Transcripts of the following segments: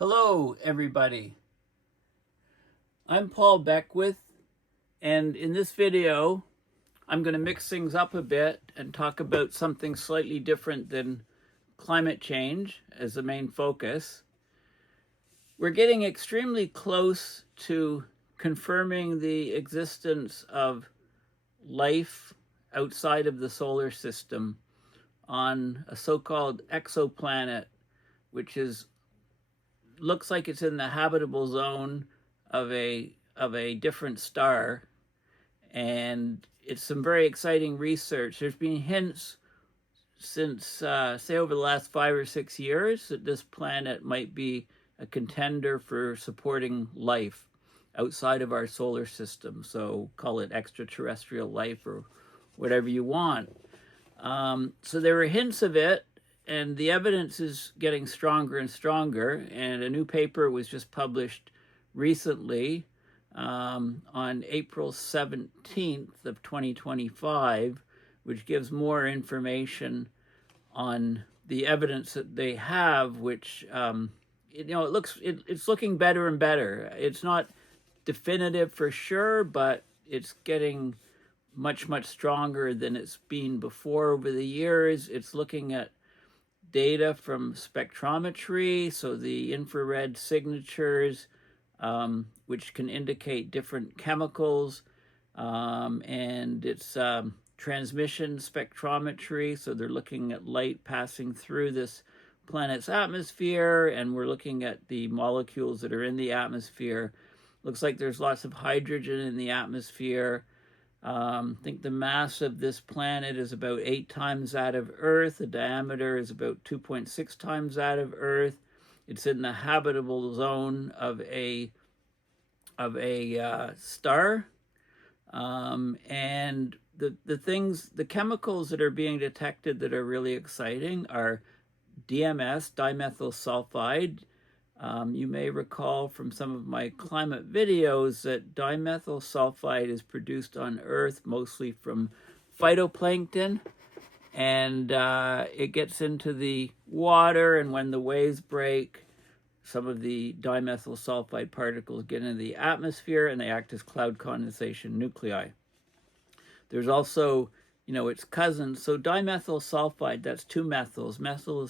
Hello, everybody. I'm Paul Beckwith, and in this video, I'm going to mix things up a bit and talk about something slightly different than climate change as the main focus. We're getting extremely close to confirming the existence of life outside of the solar system on a so-called exoplanet, which looks like it's in the habitable zone of a different star, and it's some very exciting research. There's been hints since say over the last 5 or 6 years that this planet might be a contender for supporting life outside of our solar system, so call it extraterrestrial life or whatever you want. So there were hints of it, and the evidence is getting stronger and stronger, and a new paper was just published recently on April 17th of 2025, which gives more information on the evidence that they have, which it's looking better and better. It's not definitive for sure, but it's getting much stronger than it's been before over the years. It's looking at data from spectrometry, so the infrared signatures, which can indicate different chemicals, and it's transmission spectrometry, so they're looking at light passing through this planet's atmosphere, and we're looking at the molecules that are in the atmosphere. Looks like there's lots of hydrogen in the atmosphere. I think the mass of this planet is about 8 times that of Earth. The diameter is about 2.6 times that of Earth. It's in the habitable zone of a star, and the chemicals that are being detected that are really exciting are DMS, dimethyl sulfide. You may recall from some of my climate videos that dimethyl sulfide is produced on Earth mostly from phytoplankton, and it gets into the water, and when the waves break, some of the dimethyl sulfide particles get into the atmosphere and they act as cloud condensation nuclei. There's also its cousins. So dimethyl sulfide, that's 2 methyls. Methyl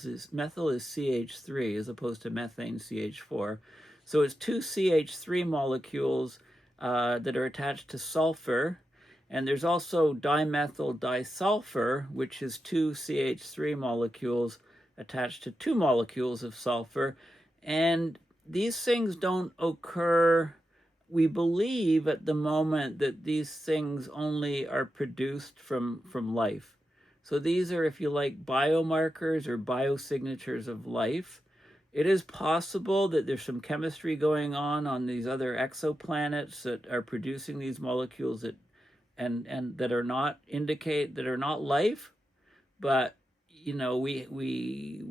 is CH3 as opposed to methane CH4. So it's 2 CH3 molecules that are attached to sulfur. And there's also dimethyl disulfur, which is 2 CH3 molecules attached to 2 molecules of sulfur. And these things don't occur. We believe at the moment that these things only are produced from life. So these are, if you like, biomarkers or biosignatures of life. It is possible that there's some chemistry going on these other exoplanets that are producing these molecules that that are not life, but we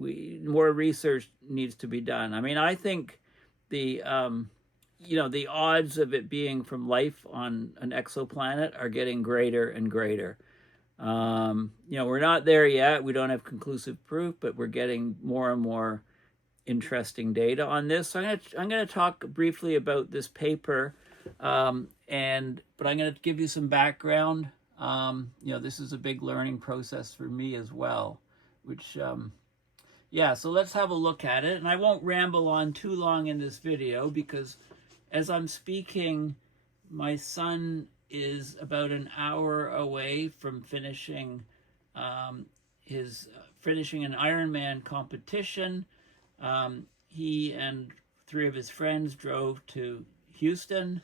more research needs to be done. I mean, I think the odds of it being from life on an exoplanet are getting greater and greater. We're not there yet. We don't have conclusive proof, but we're getting more and more interesting data on this. So I'm going to talk briefly about this paper, but I'm going to give you some background. This is a big learning process for me as well, which so let's have a look at it. And I won't ramble on too long in this video because as I'm speaking, my son is about an hour away from finishing an Ironman competition. He and 3 of his friends drove to Houston,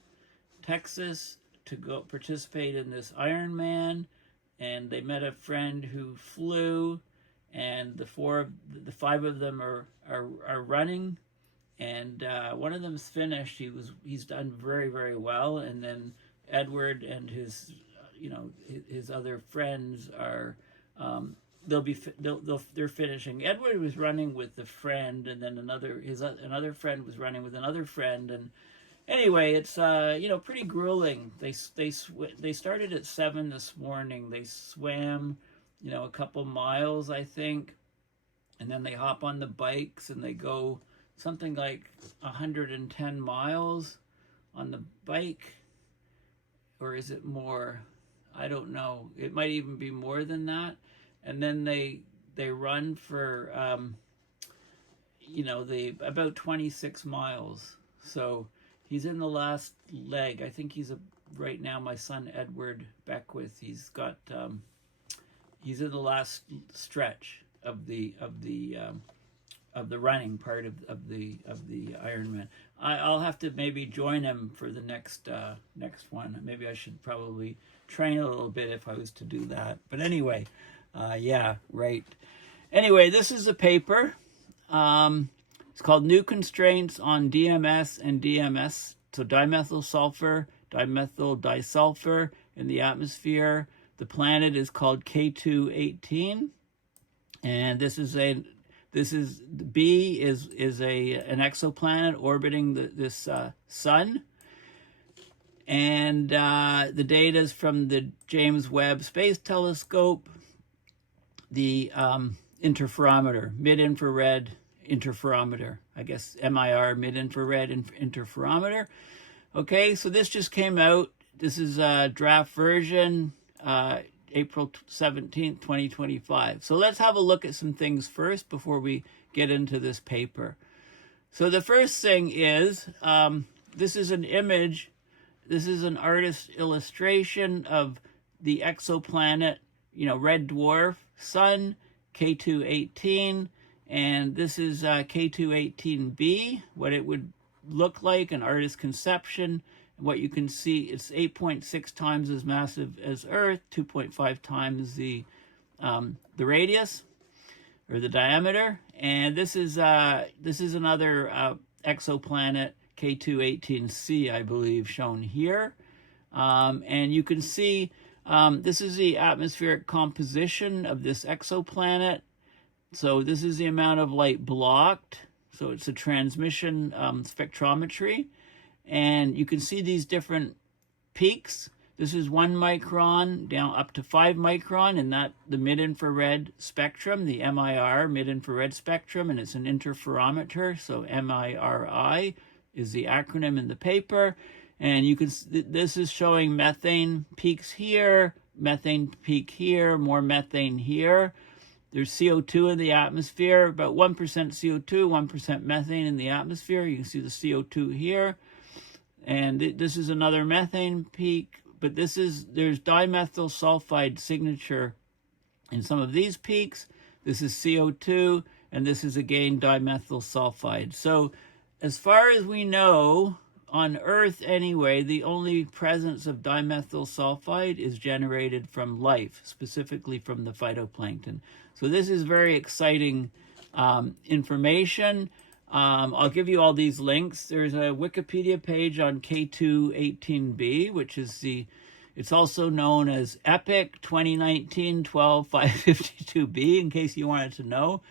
Texas, to go participate in this Ironman, and they met a friend who flew, and the 5 of them are running. And one of them's finished. He's done very, very well. And then Edward and his other friends are they're finishing. Edward was running with a friend, and then another friend was running with another friend. And anyway, it's pretty grueling. They started at 7 this morning. They swam a couple miles, I think, and then they hop on the bikes and they go something like 110 miles on the bike, or is it more? I don't know. It might even be more than that. And then they run for about 26 miles. So he's in the last leg. I think he's right now my son Edward Beckwith. He's got he's in the last stretch of the running part of the Ironman. I'll have to maybe join him for the next one. Maybe I should probably train a little bit if I was to do that. But anyway, yeah, right. Anyway, this is a paper. It's called New Constraints on DMS and DMS. So dimethyl sulfur, dimethyl disulfur in the atmosphere. The planet is called K2-18, and B is an exoplanet orbiting this sun, and the data is from the James Webb Space Telescope, the interferometer, mid-infrared interferometer, I guess MIR, mid-infrared interferometer. Okay, so this just came out. This is a draft version, April 17th, 2025. So let's have a look at some things first before we get into this paper. So the first thing is, this is an image. This is an artist's illustration of the exoplanet, red dwarf, sun, K2-18, and this is K2-18b, what it would look like, an artist's conception. What you can see, it's 8.6 times as massive as Earth, 2.5 times the radius or the diameter, and this is another exoplanet, K2-18c, I believe, shown here, and you can see this is the atmospheric composition of this exoplanet. So this is the amount of light blocked. So it's a transmission spectrometry. And you can see these different peaks. This is 1 micron down up to 5 micron, and the mid-infrared spectrum, the MIR, mid-infrared spectrum, and it's an interferometer. So MIRI is the acronym in the paper. And you can, this is showing methane peaks here, methane peak here, more methane here. There's CO2 in the atmosphere, about 1% CO2, 1% methane in the atmosphere. You can see the CO2 here. And this is another methane peak, but there's dimethyl sulfide signature in some of these peaks. This is CO2, and this is again dimethyl sulfide. So as far as we know, on Earth anyway, the only presence of dimethyl sulfide is generated from life, specifically from the phytoplankton. So this is very exciting information. I'll give you all these links. There's a Wikipedia page on K2-18b, which is it's also known as EPIC 2019-12-552b, in case you wanted to know.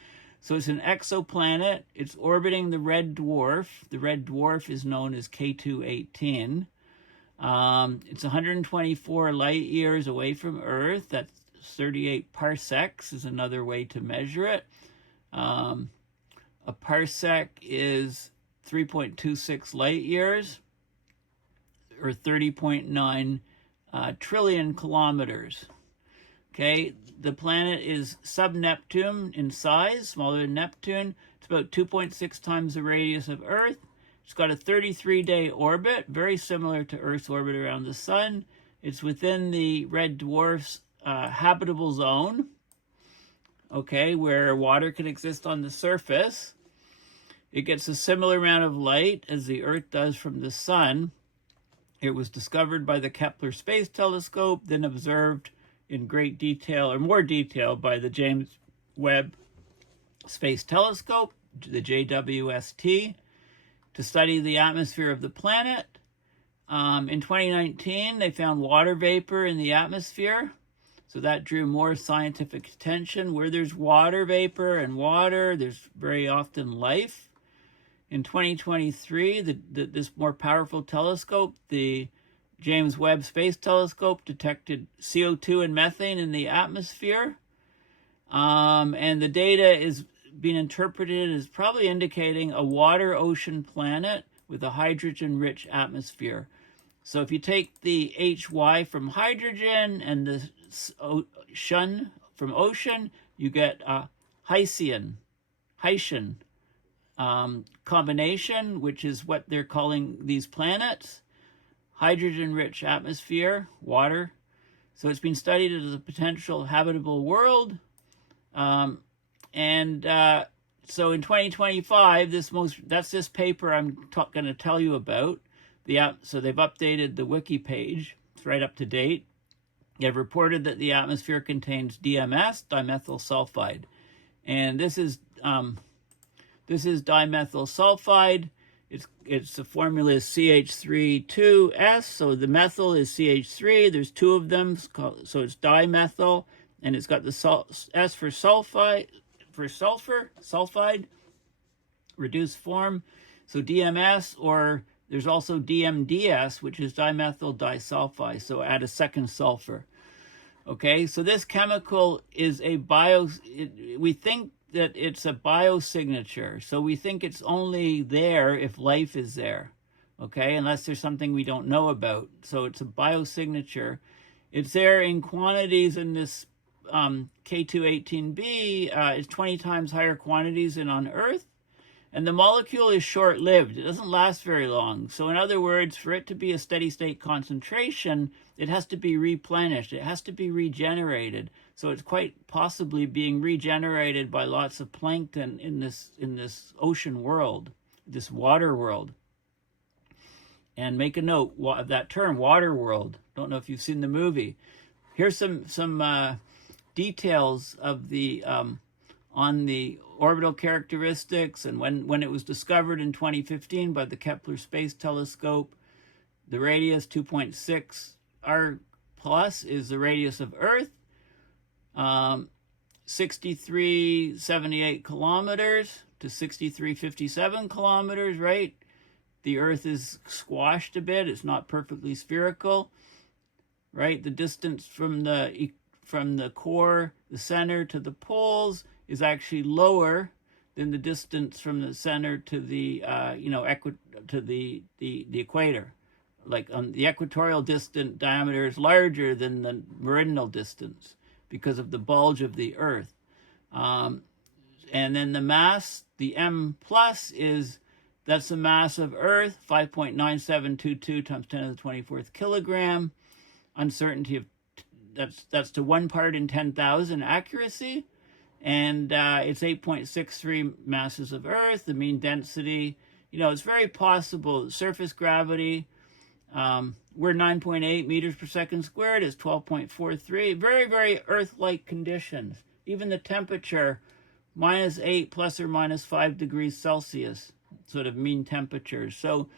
So it's an exoplanet. It's orbiting the red dwarf. The red dwarf is known as K2-18. It's 124 light years away from Earth. That's 38 parsecs is another way to measure it. A parsec is 3.26 light years, or 30.9 trillion kilometers. Okay, the planet is sub-Neptune in size, smaller than Neptune. It's about 2.6 times the radius of Earth. It's got a 33-day orbit, very similar to Earth's orbit around the sun. It's within the red dwarf's habitable zone, okay, where water can exist on the surface. It gets a similar amount of light as the Earth does from the sun. It was discovered by the Kepler Space Telescope, then observed in great detail, or more detail, by the James Webb Space Telescope, the JWST, to study the atmosphere of the planet. In 2019, they found water vapor in the atmosphere, so that drew more scientific attention. Where there's water vapor and water, there's very often life. In 2023, this more powerful telescope, the James Webb Space Telescope, detected CO2 and methane in the atmosphere. And the data is been interpreted as probably indicating a water ocean planet with a hydrogen-rich atmosphere. So if you take the HY from hydrogen and the shun from ocean, you get a hycean combination, which is what they're calling these planets. Hydrogen-rich atmosphere, water. So it's been studied as a potential habitable world. So in 2025, that's this paper I'm going to tell you about. So they've updated the wiki page. It's right up to date. They've reported that the atmosphere contains DMS, dimethyl sulfide, and this is dimethyl sulfide. The formula is CH3 so the methyl is CH3. There's two of them, so it's dimethyl, and it's got the S for sulfide, sulfide, reduced form. So DMS, or there's also DMDS, which is dimethyl disulfide, so add a second sulfur. Okay, so this chemical is we think that it's a biosignature. So we think it's only there if life is there, okay, unless there's something we don't know about. So it's a biosignature. It's there in quantities in this K218b. It's 20 times higher quantities than on Earth. And the molecule is short-lived. It doesn't last very long. So in other words, for it to be a steady-state concentration, it has to be replenished. It has to be regenerated. So it's quite possibly being regenerated by lots of plankton in this ocean world, this water world. And make a note of that term, water world. Don't know if you've seen the movie. Here's some details of the on the orbital characteristics, and when it was discovered in 2015 by the Kepler Space Telescope. The radius 2.6 R plus is the radius of Earth. 6378 kilometers to 6357 kilometers, right? The Earth is squashed a bit. It's not perfectly spherical, right? The distance from the core, the center, to the poles is actually lower than the distance from the center to the the equator. Like the equatorial diameter is larger than the meridional distance because of the bulge of the Earth. And then the mass, the M plus, that's the mass of Earth, 5.9722 times 10 to the 24th kilogram. Uncertainty of that's to 1 part in 10,000 accuracy. And it's 8.63 masses of Earth. The mean density, it's very possible. Surface gravity, we're 9.8 meters per second squared. It's 12.43. Very, very Earth-like conditions. Even the temperature, -8 plus or minus 5 degrees Celsius, sort of mean temperatures. So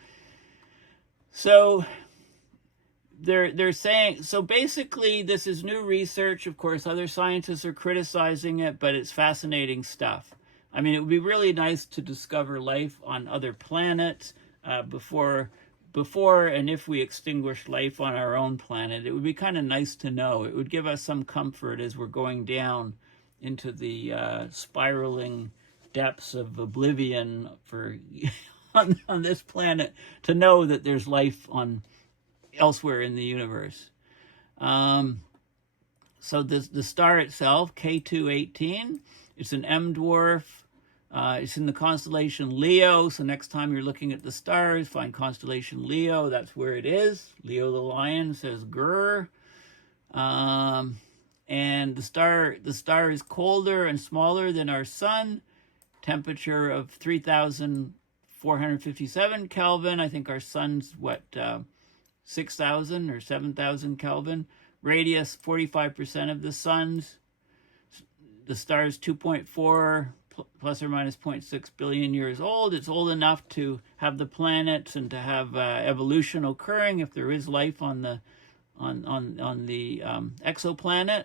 they're saying, so basically this is new research. Of course, other scientists are criticizing it, but it's fascinating stuff. I mean, it would be really nice to discover life on other planets before and if we extinguish life on our own planet. It would be kind of nice to know. It would give us some comfort as we're going down into the spiraling depths of oblivion on this planet, to know that there's life elsewhere in the universe. So the star itself, K218, it's an M dwarf. It's in the constellation Leo. So next time you're looking at the stars, find constellation Leo. That's where it is. Leo the lion says grr. And the star is colder and smaller than our sun. Temperature of 3,457 Kelvin. I think our sun's 6,000 or 7,000 Kelvin. Radius, 45% of the sun's. The star is 2.4 plus or minus 0.6 billion years old. It's old enough to have the planets and to have evolution occurring if there is life on the exoplanet.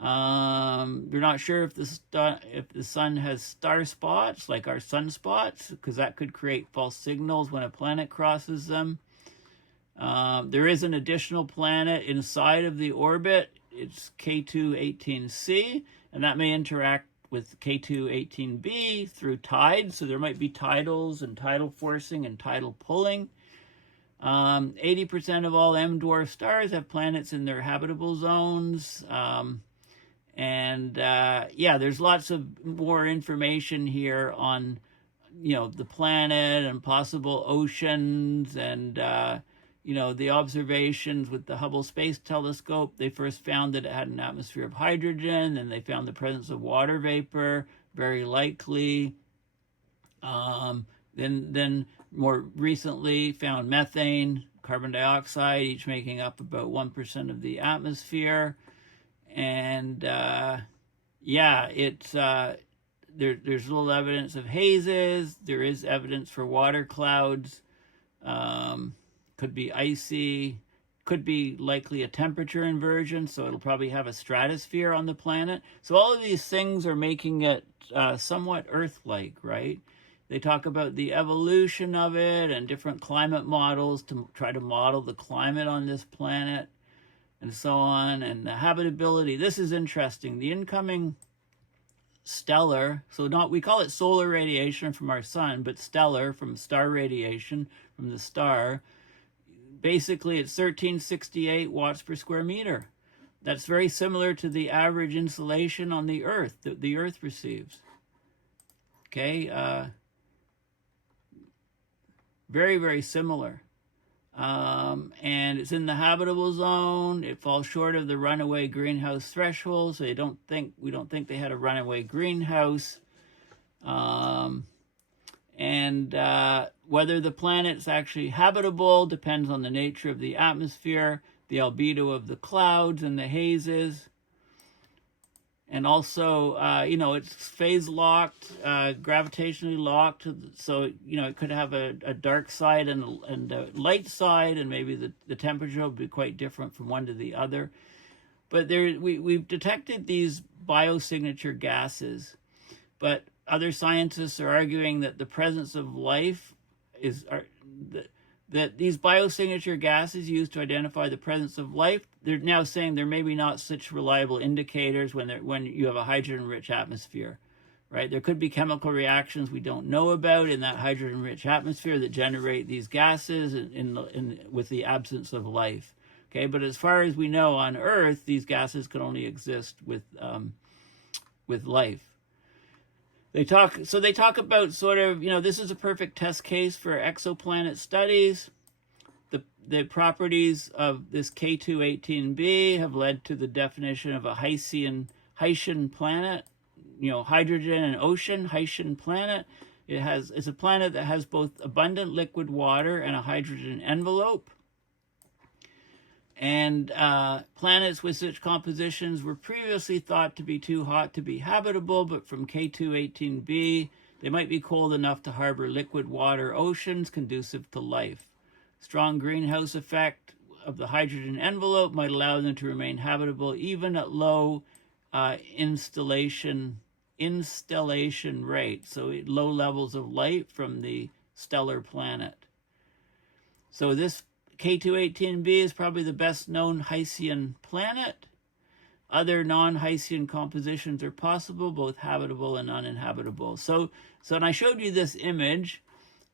We're not sure if the sun has star spots like our sunspots, because that could create false signals when a planet crosses them. There is an additional planet inside of the orbit. It's K218c, and that may interact with K2-18b through tides. So there might be tidals and tidal forcing and tidal pulling. 80% of all M-dwarf stars have planets in their habitable zones. Yeah, there's lots of more information here on, the planet and possible oceans and, the observations with the Hubble Space Telescope. They first found that it had an atmosphere of hydrogen, and they found the presence of water vapor, very likely. Then more recently found methane, carbon dioxide, each making up about 1% of the atmosphere. And yeah, it's there's little evidence of hazes. There is evidence for water clouds. Could be icy. Could be likely a temperature inversion, so it'll probably have a stratosphere on the planet. So all of these things are making it somewhat Earth-like, right? They talk about the evolution of it and different climate models to try to model the climate on this planet and so on, and the habitability. This is interesting. The incoming stellar, we call it solar radiation from our sun, but stellar from star radiation from the star, basically it's 1368 watts per square meter. That's very similar to the average insolation on the Earth that the Earth receives. Okay, very, very similar. And it's in the habitable zone. It falls short of the runaway greenhouse threshold, so we don't think they had a runaway greenhouse. Whether the planet's actually habitable depends on the nature of the atmosphere, the albedo of the clouds and the hazes. And also, it's phase locked, gravitationally locked. So, it could have a dark side and a light side, and maybe the temperature will be quite different from one to the other. But we've detected these biosignature gases, but other scientists are arguing that the presence of life that these biosignature gases used to identify the presence of life, they're now saying they're maybe not such reliable indicators when you have a hydrogen-rich atmosphere, right? There could be chemical reactions we don't know about in that hydrogen-rich atmosphere that generate these gases with the absence of life. Okay, but as far as we know on Earth, these gases can only exist with life. They talk about sort of, this is a perfect test case for exoplanet studies. The properties of this K2-18b have led to the definition of a hycean planet, hydrogen and ocean, hycean planet. It's a planet that has both abundant liquid water and a hydrogen envelope. And planets with such compositions were previously thought to be too hot to be habitable, but from K2-18b, they might be cold enough to harbor liquid water oceans conducive to life. Strong greenhouse effect of the hydrogen envelope might allow them to remain habitable even at low installation rate, so low levels of light from the stellar planet. So this K2-18b is probably the best known hycean planet. Other non-hycean compositions are possible, both habitable and uninhabitable. So when I showed you this image,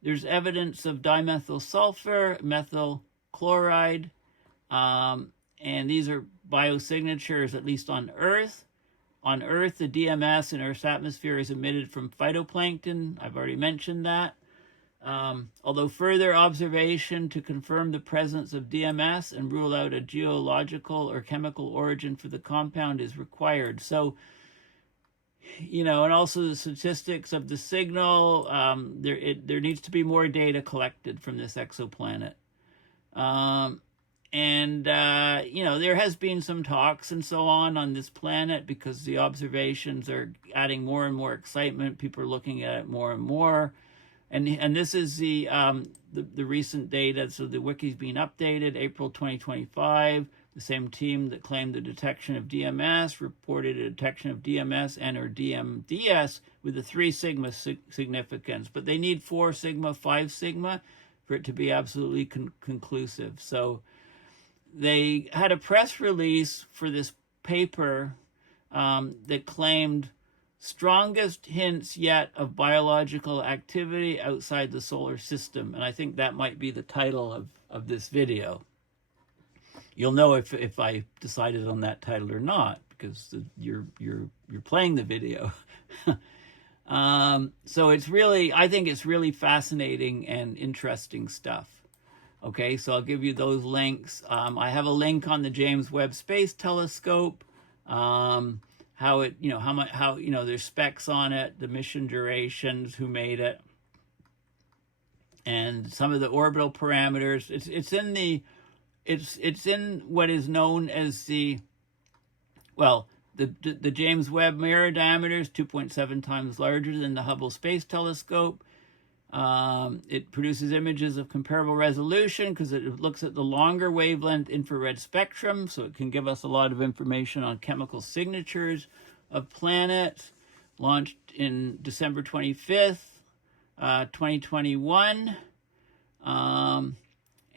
there's evidence of dimethyl sulfur, methyl chloride, and these are biosignatures, at least on Earth. On Earth, the DMS in Earth's atmosphere is emitted from phytoplankton. I've already mentioned that. Although further observation to confirm the presence of DMS and rule out a geological or chemical origin for the compound is required. So, and also the statistics of the signal, there needs to be more data collected from this exoplanet. There has been some talks and so on this planet because the observations are adding more and more excitement. People are looking at it more and more. And this is the recent data. So the wiki's being updated, April 2025. The same team that claimed the detection of DMS reported a detection of DMS and or DMDS with a 3 sigma significance. But they need 4 sigma, 5 sigma for it to be absolutely conclusive. So they had a press release for this paper that claimed strongest hints yet of biological activity outside the solar system. And I think that might be the title of this video. You'll know if I decided on that title or not, because you're playing the video. So it's really, I think it's really fascinating and interesting stuff. Okay, so I'll give you those links. I have a link on the James Webb Space Telescope, how it, there's specs on it, the mission durations, who made it, and some of the orbital parameters. It's in what is known as the James Webb mirror diameter is 2.7 times larger than the Hubble Space Telescope. It produces images of comparable resolution because it looks at the longer wavelength infrared spectrum, so it can give us a lot of information on chemical signatures of planets. Launched in December 25th, 2021.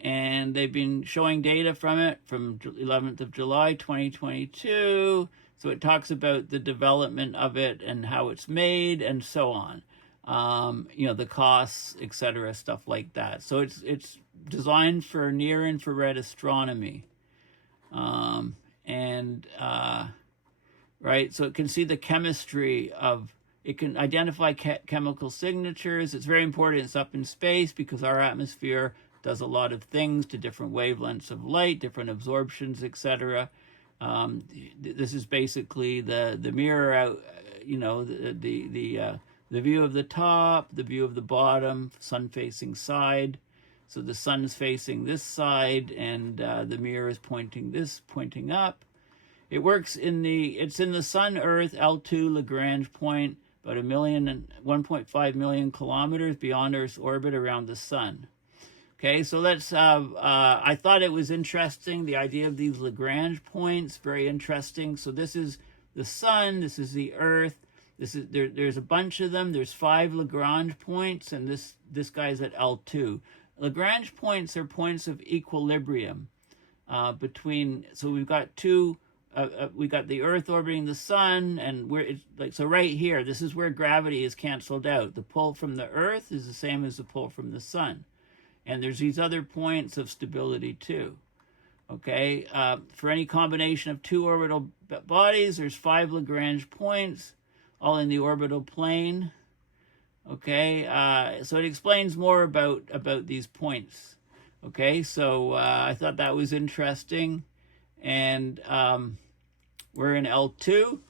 And they've been showing data from it from 11th of July, 2022. So it talks about the development of it and how it's made and so on. The costs, etc., stuff like that. So it's designed for near infrared astronomy. Right, so it can see the chemistry of, it can identify chemical signatures. It's very important it's up in space because our atmosphere does a lot of things to different wavelengths of light, different absorptions, etc. This is basically the mirror out, the view of the top, the view of the bottom, sun-facing side. So the sun's facing this side, and the mirror is pointing up. It works it's in the Sun-Earth L2 Lagrange point, about 1.5 million kilometers beyond Earth's orbit around the sun. Okay, so let's I thought it was interesting, the idea of these Lagrange points, very interesting. So this is the sun, this is the Earth. There's a bunch of them. There's 5 Lagrange points, and this guy's at L2. Lagrange points are points of equilibrium between. So we've got we got the Earth orbiting the sun, and so right here, this is where gravity is canceled out. The pull from the Earth is the same as the pull from the sun, and there's these other points of stability too. Okay, for any combination of 2 orbital bodies, there's 5 Lagrange points, all in the orbital plane. Okay, so it explains more about these points. Okay, so I thought that was interesting. And we're in L2.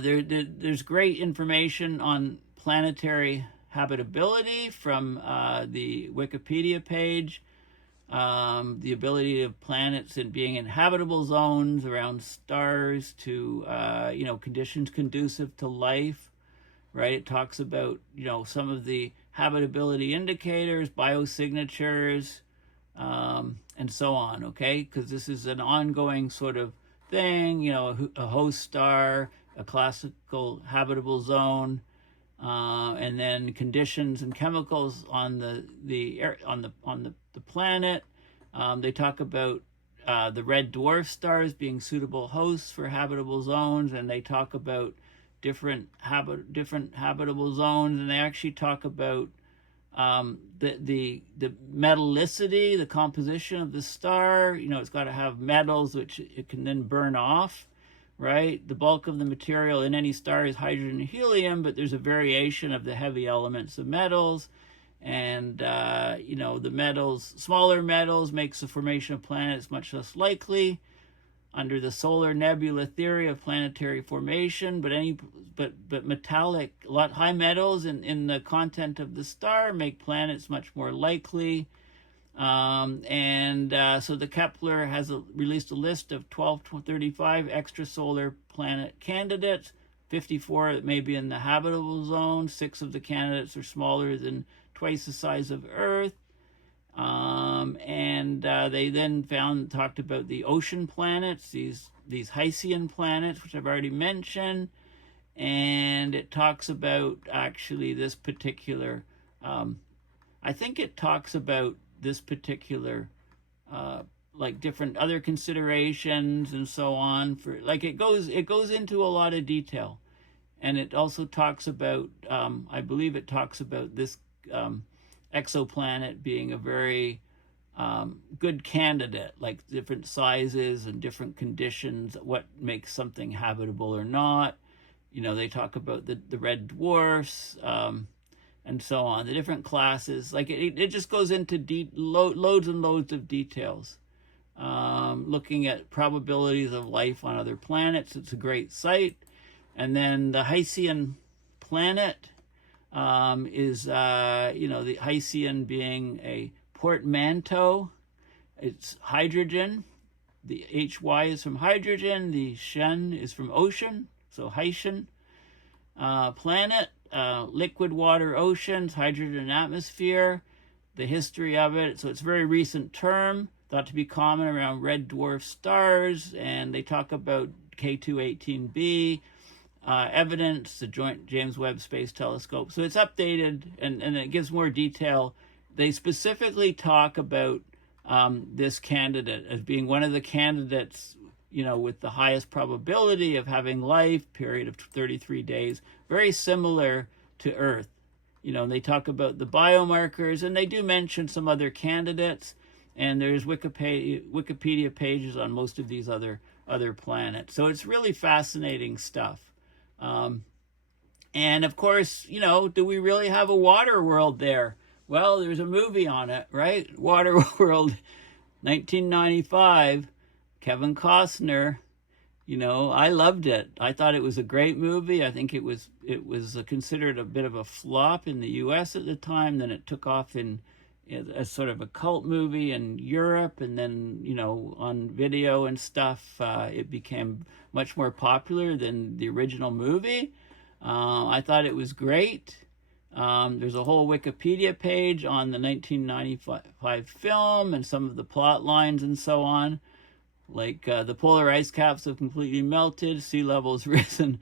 There's great information on planetary habitability from the Wikipedia page. The ability of planets in being in habitable zones around stars to, conditions conducive to life, right? It talks about, some of the habitability indicators, biosignatures, and so on, okay? Because this is an ongoing sort of thing, a host star, a classical habitable zone, and then conditions and chemicals on the planet. They talk about the red dwarf stars being suitable hosts for habitable zones, and they talk about different habitable zones, and they actually talk about the metallicity, the composition of the star. It's got to have metals which it can then burn off, right? The bulk of the material in any star is hydrogen and helium, but there's a variation of the heavy elements of metals. And, the metals, smaller metals, makes the formation of planets much less likely under the solar nebula theory of planetary formation. But metallic, high metals in the content of the star make planets much more likely. So the Kepler has released a list of 1235 extrasolar planet candidates, 54 that may be in the habitable zone. 6 of the candidates are smaller than twice the size of Earth. They then talked about the ocean planets, these hycean planets, which I've already mentioned. And it talks about actually this particular, I think it talks about this particular, different other considerations and so on. For it goes into a lot of detail. And it also talks about, I believe it talks about this exoplanet being a very good candidate, like different sizes and different conditions, what makes something habitable or not. You know, they talk about the red dwarfs and so on, the different classes. Like it just goes into loads and loads of details. Looking at probabilities of life on other planets. It's a great site. And then the Hycean planet is, you know, the hycean being a portmanteau. It's hydrogen. The HY is from hydrogen. The Shen is from ocean. So Hycean planet, liquid water oceans, hydrogen atmosphere, the history of it. So it's a very recent term, thought to be common around red dwarf stars. And they talk about K2-18b, evidence, the Joint James Webb Space Telescope. So it's updated and it gives more detail. They specifically talk about this candidate as being one of the candidates, you know, with the highest probability of having life, period of 33 days, very similar to Earth. You know, they talk about the biomarkers, and they do mention some other candidates, and there's Wikipedia pages on most of these other planets. So it's really fascinating stuff. And of course, you know, do we really have a water world there? Well, there's a movie on it, right? Water World, 1995, Kevin Costner. You know, I loved it. I thought it was a great movie. I think it was considered a bit of a flop in the U.S. at the time. Then it took off as sort of a cult movie in Europe, and then, you know, on video and stuff, it became much more popular than the original movie. I thought it was great. There's a whole Wikipedia page on the 1995 film and some of the plot lines and so on. Like the polar ice caps have completely melted, sea levels risen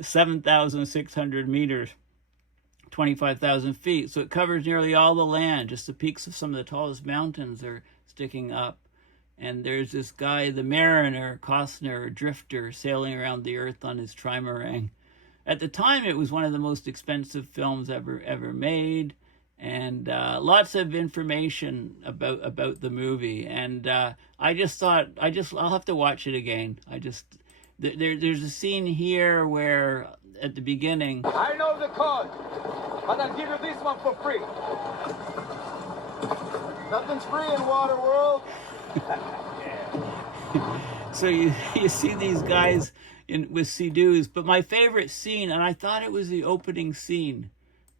7,600 meters, 25,000 feet. So it covers nearly all the land. Just the peaks of some of the tallest mountains are sticking up. And there's this guy, the mariner, Costner, a drifter, sailing around the earth on his trimarang. At the time, it was one of the most expensive films ever made, and lots of information about the movie. And I just thought, I'll have to watch it again. There's a scene here where at the beginning, I know the code, but I'll give you this one for free. Nothing's free in water world. So you see these guys with sea-doos, but my favorite scene, and I thought it was the opening scene,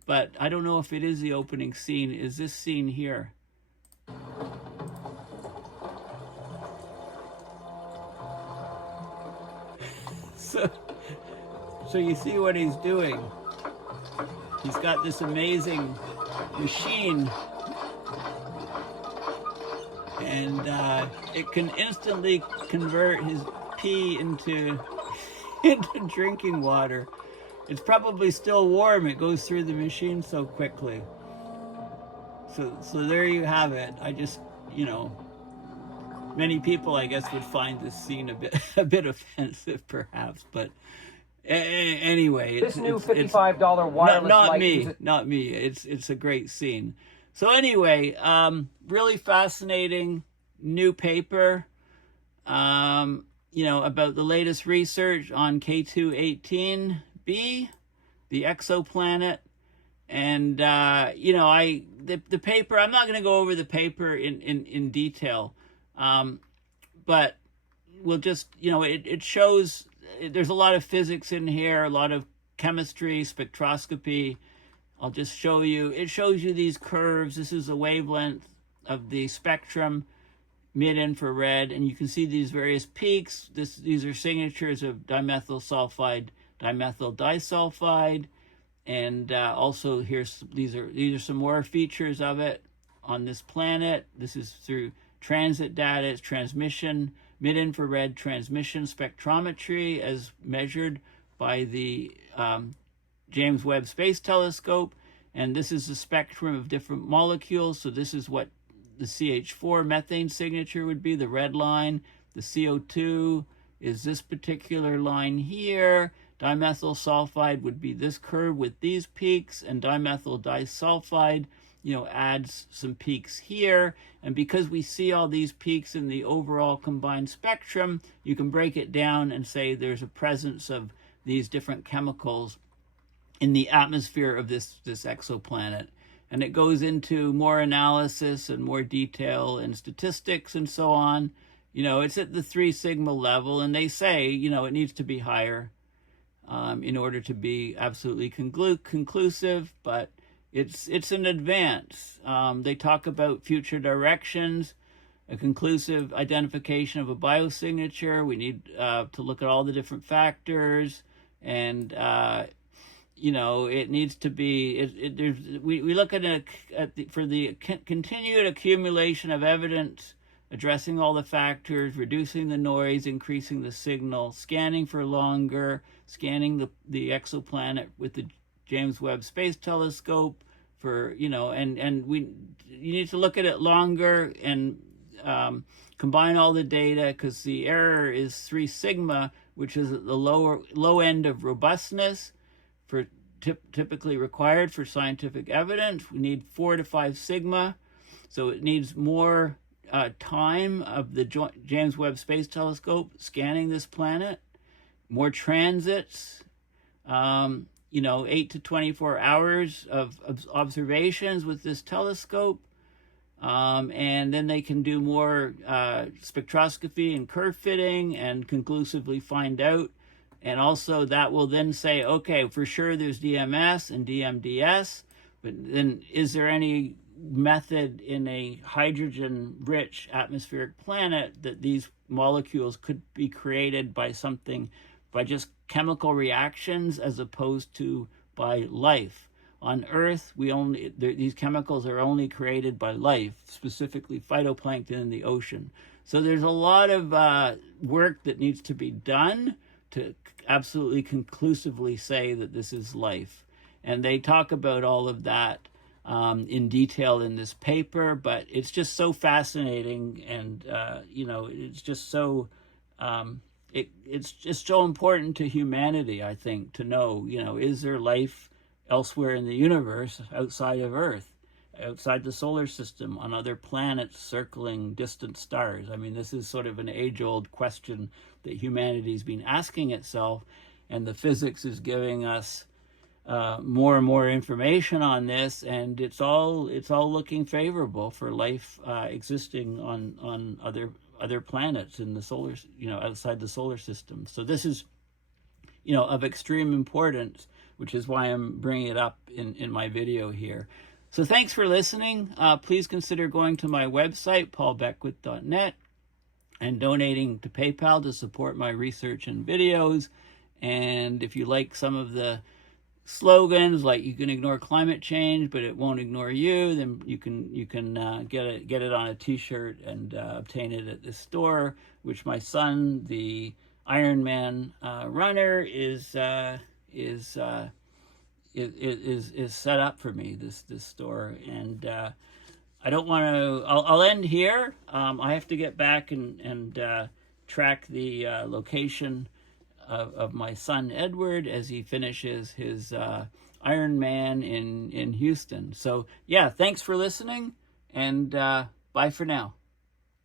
but I don't know if it is the opening scene, is this scene here. So you see what he's doing. He's got this amazing machine, and it can instantly convert his pee into drinking water. It's probably still warm. It goes through the machine so quickly. So there you have it. I just, you know, many people, I guess, would find this scene a bit offensive, perhaps. But anyway, this new $55 wireless not me. It's a great scene. So anyway, really fascinating new paper. You know, about the latest research on K2-18b, the exoplanet. And, you know, the paper, I'm not going to go over the paper in detail, but we'll just, you know, it shows, there's a lot of physics in here, a lot of chemistry, spectroscopy. I'll just show you, it shows you these curves. This is the wavelength of the spectrum, mid-infrared, and you can see these various peaks. These are signatures of dimethyl sulfide, dimethyl disulfide, and also these are some more features of it on this planet. This is through transit data, it's transmission, mid-infrared transmission spectrometry as measured by the James Webb Space Telescope, and this is the spectrum of different molecules. So this is what the CH4 methane signature would be, the red line. The CO2 is this particular line here. Dimethyl sulfide would be this curve with these peaks, and dimethyl disulfide, adds some peaks here. And because we see all these peaks in the overall combined spectrum, you can break it down and say there's a presence of these different chemicals in the atmosphere of this exoplanet. And it goes into more analysis and more detail and statistics and so on. It's at the 3 sigma level, and they say, it needs to be higher in order to be absolutely conclusive, but it's an advance. They talk about future directions, a conclusive identification of a biosignature. We need to look at all the different factors, and it needs to be. We look at for the continued accumulation of evidence, addressing all the factors, reducing the noise, increasing the signal, scanning for longer, scanning the exoplanet with the James Webb Space Telescope for, you need to look at it longer and combine all the data, because the error is 3 sigma, which is at the low end of robustness for typically required for scientific evidence. We need 4 to 5 sigma, so it needs more time of the James Webb Space Telescope scanning this planet, more transits, 8 to 24 hours of observations with this telescope, and then they can do more spectroscopy and curve fitting and conclusively find out. And also that will then say, okay, for sure there's DMS and DMDS, but then is there any method in a hydrogen-rich atmospheric planet that these molecules could be created by just chemical reactions as opposed to by life? On Earth, these chemicals are only created by life, specifically phytoplankton in the ocean. So there's a lot of work that needs to be done to absolutely conclusively say that this is life. And they talk about all of that in detail in this paper, but it's just so fascinating, and it's just so it's just so important to humanity, I think, to know, is there life elsewhere in the universe outside of Earth, outside the solar system, on other planets circling distant stars? I mean, this is sort of an age-old question that humanity's been asking itself, and the physics is giving us more and more information on this, and it's all looking favorable for life existing on other planets in the solar, outside the solar system. So this is, of extreme importance, which is why I'm bringing it up in my video here. So thanks for listening. Please consider going to my website, paulbeckwith.net, and donating to PayPal to support my research and videos. And if you like some of the slogans, like you can ignore climate change, but it won't ignore you, then you can get it on a T-shirt and obtain it at this store, which my son, the Ironman runner, is set up for me. This store, and I don't want to. I'll end here. I have to get back and track the location of my son Edward as he finishes his Ironman in Houston. So yeah, thanks for listening, and bye for now.